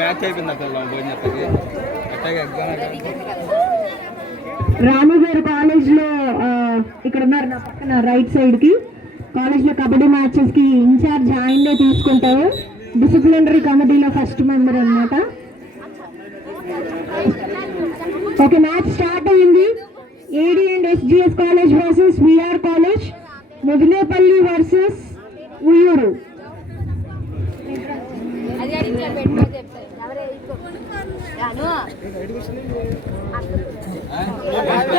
Match అయిపోయింది రాము గారు college లో ఇక్కడ ఉన్నారు నా పక్కన రైట్ సైడ్ కి. కాలేజ్ లో కబడ్డీ మ్యాచెస్ కి ఇన్ఛార్జ్ ఆయన్నే తీసుకుంటారు. డిసిప్లినరీ కమిటీలో ఫస్ట్ మెంబర్ అన్నమాట. ఓకే, మ్యాచ్ స్టార్ట్ అయింది. AD and SGS college versus VR college, Mudinepalli versus Uyyuru.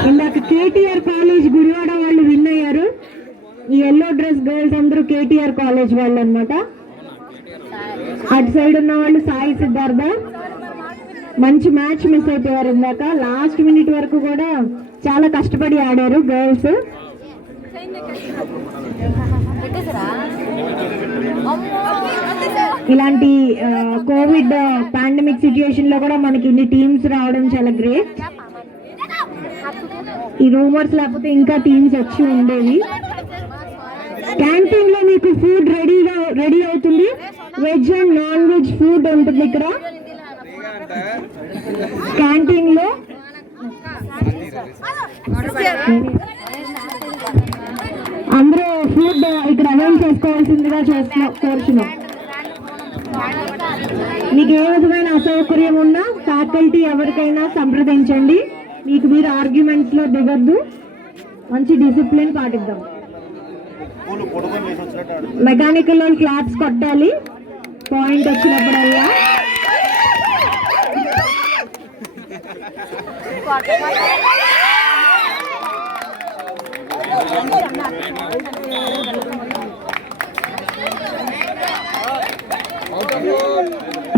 ఇందాక కేటీఆర్ కాలేజ్ గుడివాడ వాళ్ళు విన్ అయ్యారు. ఈ ఎల్లో డ్రెస్ గర్ల్స్ అందరూ కేటీఆర్ కాలేజ్ వాళ్ళు అన్నమాట. అటు సైడ్ ఉన్న వాళ్ళు సాయి సిద్ధార్థ. మంచి మ్యాచ్ మిస్ అయిపోయారు ఇందాక. లాస్ట్ మినిట్ వరకు కూడా చాలా కష్టపడి ఆడారు గర్ల్స్. ఇలాంటి కోవిడ్ పాండమిక్ సిచ్యుయేషన్ లో కూడా మనకి ఇన్ని టీమ్స్ రావడం చాలా గ్రేట్. ఈ రూమర్స్ లేకపోతే ఇంకా టీమ్స్ వచ్చి ఉండేవి. క్యాంటీన్ లో మీకు ఫుడ్ రెడీ అవుతుంది. Veg and non veg food ఉంటుంది ఇక్కడ క్యాంటీన్ లో. అందరూ ఫుడ్ ఇక్కడ అవైల్ చేసుకోవాల్సిందిగా కోరుచున్నాం. మీకు ఏ విధమైన అసౌకర్యం ఉన్నా ఫ్యాకల్టీ ఎవరికైనా సంప్రదించండి. మీకు మీరు ఆర్గ్యుమెంట్స్ లో దిగద్దు. మంచి డిసిప్లిన్ పాటిద్దాం. మెకానికల్ క్లాప్స్ కొట్టాలి పాయింట్ వచ్చినప్పుడల్లా.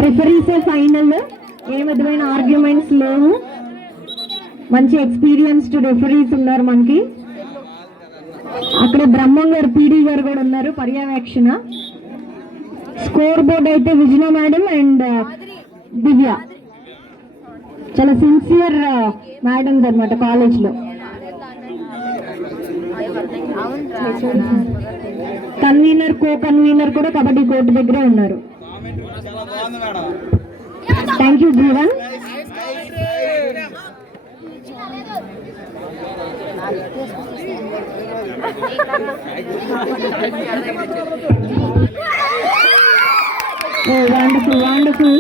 రిఫరీస్ ఫైనల్, ఏ విధమైన ఆర్గ్యుమెంట్స్ లేవు. మంచి ఎక్స్పీరియన్స్డ్ రిఫరీస్ ఉన్నారు మనకి. అక్కడ బ్రహ్మం గారు పీడీ గారు కూడా ఉన్నారు పర్యవేక్షణ. స్కోర్ బోర్డ్ అయితే విజయ మేడం అండ్ దివ్య చాలా సిన్సియర్ మేడమ్స్ అనమాట కాలేజ్ లో. కన్వీనర్ కో కన్వీనర్ కూడా కబడ్డీ కోర్టు దగ్గరే ఉన్నారు. Thank you Jeevan. Oh, wonderful, wonderful.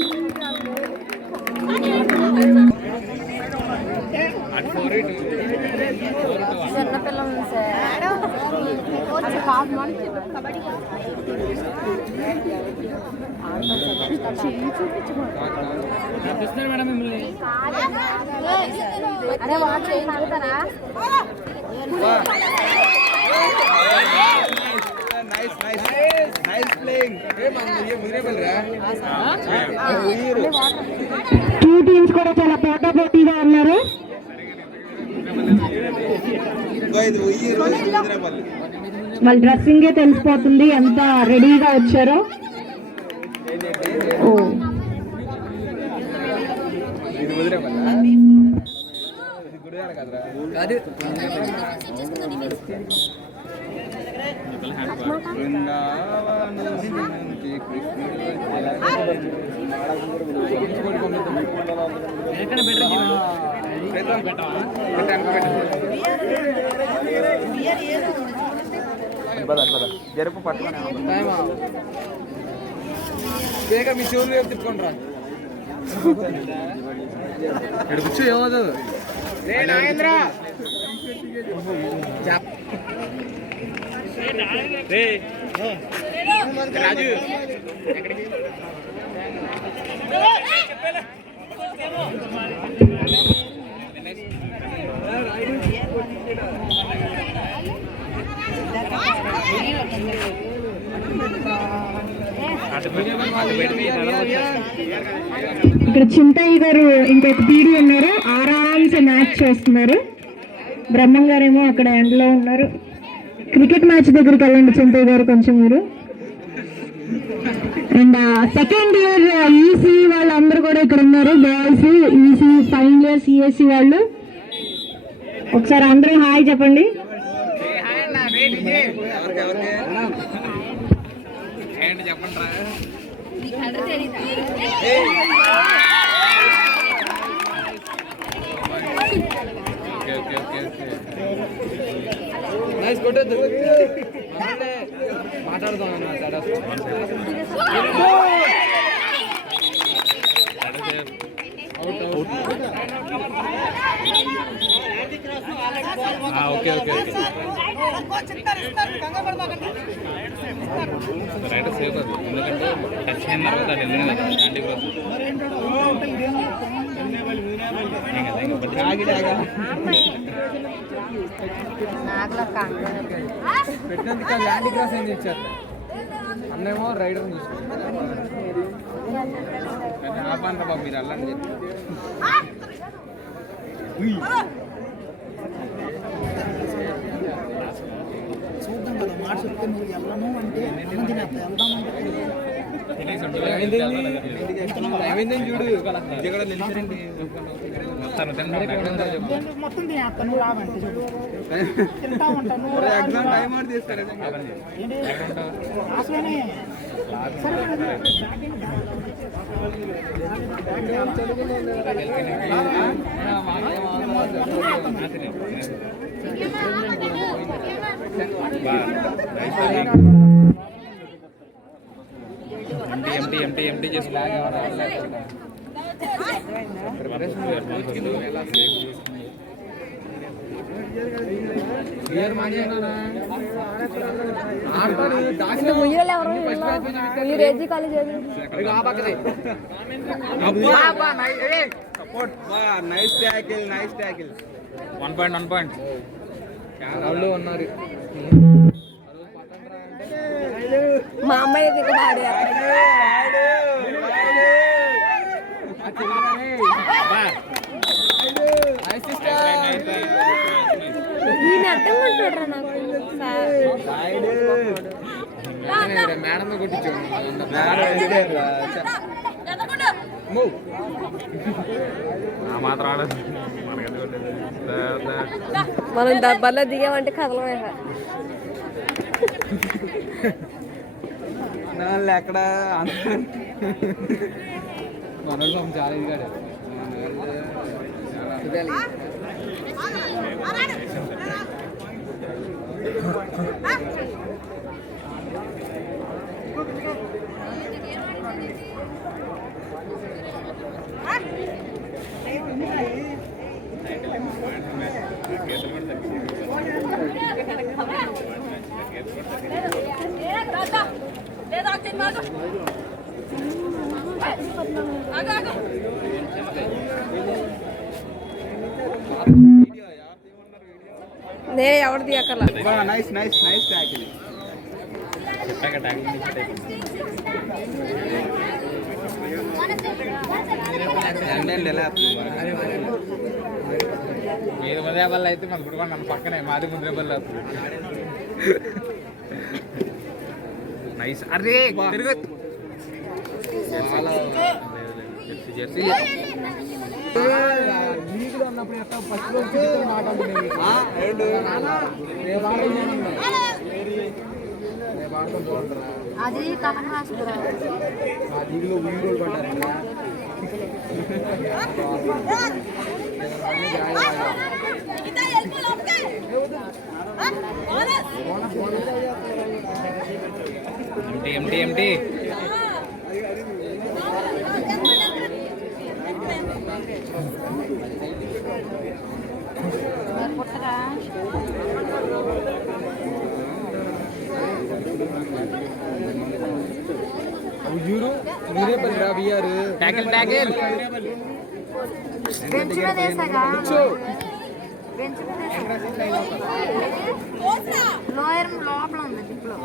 Two teams కూడా చాలా పోటాపోటీగా ఉన్నారు. వాళ్ళ డ్రెస్సింగే తెలిసిపోతుంది ఎంత రెడీగా వచ్చారో. జరుపు పట్టుకుని మీ చెవులు తిప్పుకోండి రా. ఇక్కడ కూర్చో ఏమవుతుంది రాజు. ఇక్కడ చింతయ్య గారు ఇంకొక పీడి ఉన్నారు, ఆరామ్సే మ్యాచ్ చేస్తున్నారు. బ్రహ్మం గారేమో అక్కడ ఎండ్లో ఉన్నారు. క్రికెట్ మ్యాచ్ దగ్గరికి వెళ్ళండి చింతయ్య గారు కొంచెం మీరు. అండ్ సెకండ్ ఇయర్ ఈసీ వాళ్ళందరూ కూడా ఇక్కడ ఉన్నారు. Boys EC, final year CSC వాళ్ళు. ఒకసారి అందరూ హాయ్ చెప్పండి. నైస్ కొట్టద్దు మాట్లాడదాం ఓకే ఓకే రైట్ సేఫ్ అది ఎందుకంటే టచ్ అయిన తర్వాత అది వెళ్ళింది కదా యాంటీ క్రాస్ పెట్టినందుకు ల్యాండ్ క్రాస్ ఏం తెచ్చారు అన్నేమో రైడర్ చూసుకుంటారు ఆపండి బాబు మీరు అల్లండి చెప్పి చూద్దాం కదా మాట చెప్తే నువ్వు వెళ్ళను అంటే ఏమైందని చూడు ఇక్కడ నిలిచారండి మొత్తం తినేస్తా నువ్వు రావంటే చూడు తింటా ఉంటాను ఎగ్జామ్ టైం అవుట్ తీస్తారు అసలనే ఎంటీ ఎంటీ ఎంటీ చేసుకో nice tackle nice tackle 1 point వాళ్ళు ఉన్నారు మా అమ్మాయి దగ్గర ఈయన అర్థం ఉంటాడు నాకు మేడం కొట్టించాడు మాత్రం ఆడదు మనం డబ్బాలో దిగామంటే కదలమే ఎక్కడ మనలో చాలా ఇదిగాడు నేను ఎవరిది అక్కడ నైస్ నైస్ నైస్ ట్యాకిల్ చెప్పాక ట్యాకిల్ ఏది ముందే వల్ల అయితే మన గుడి మన పక్కనే మాది ముందే వల్ల నైస్ అరే తిరుగు జెర్సీ లీగ్లో ఉన్నప్పుడు ఎట్లా ఫస్ట్లో మాట్లాడుతున్నాయి అది కమల్ హాస్పిటల్ ఆ లీగ్లో వీడియోలు పడ్డారు ఎంటీ ఎంటీ యూరు మీరే పని రా బియ్యారు ట్యాకిల్ ట్యాకిల్ లోయర్ లోపల ఉంది జిప్లో